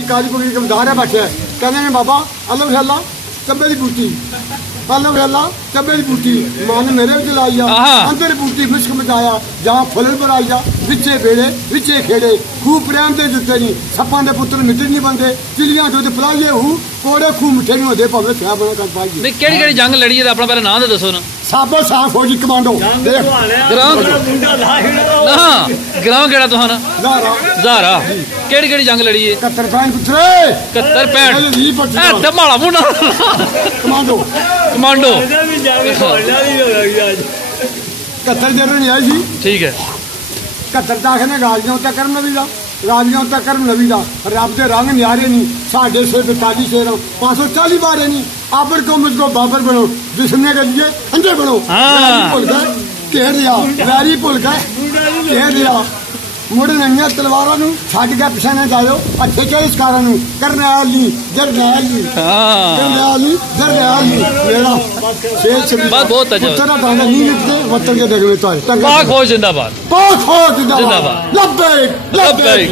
की काली कुड़ी के बधार है बैठे कहने ने बाबा अल्लाह अल्लाह चब्बे की बूटी अल्लाह अल्लाह चब्बे की बूटी मां ने मेरे भी लाई अंदर बूटी मुश्क मचाया जहाँ फुलन बनाई जा विचे बेड़े विचे खेड़े खूह प्रेम दे जुते नहीं सप्पां दे पुत्र मिट्टी नहीं बनते चिड़ियां दुध पिलाइए हूँ कोड़े खूह मिठे नहीं होते भावे क्या बना कर पाइए। नहीं केड़ी केड़ी जंग लड़ी है अपना पहले नाम तो दसो ना। साबो साफ फौजी कमांडो ग्राम केड़ा तुहाना ज़ारा केड़ी केड़ी जंग लड़ी है 71 पुत्रे 71 धमाला मुंडा कमांडो कमांडो 71 जेर नहीं आई सी ठीक है 71 दाख ने गाजियां उत्ते करम नबी दा राजियां उत्ते करम नबी दा रब दे रंग न्यारे नहीं साढ़े 142 शेर 540 बारे नहीं आबर को मुझको बाबर बनो दुश्मने के लिए अंधे बनो भुल गए कह दिया वैरी भुल गए कह दिया मुड़ नहीं तलवारा छड़ के पिछे न जाओ अच्छे के इस कारण करनैल नहीं जरनैल नहीं करनैल नहीं जरनैल नहीं मेरा शेर बहुत अच्छा पुत्र डांडा नहीं लिखते वतन के देखने तो है पाक फौज जिंदाबाद पाक फौज जिंदाबाद लब्बैक लब्बैक।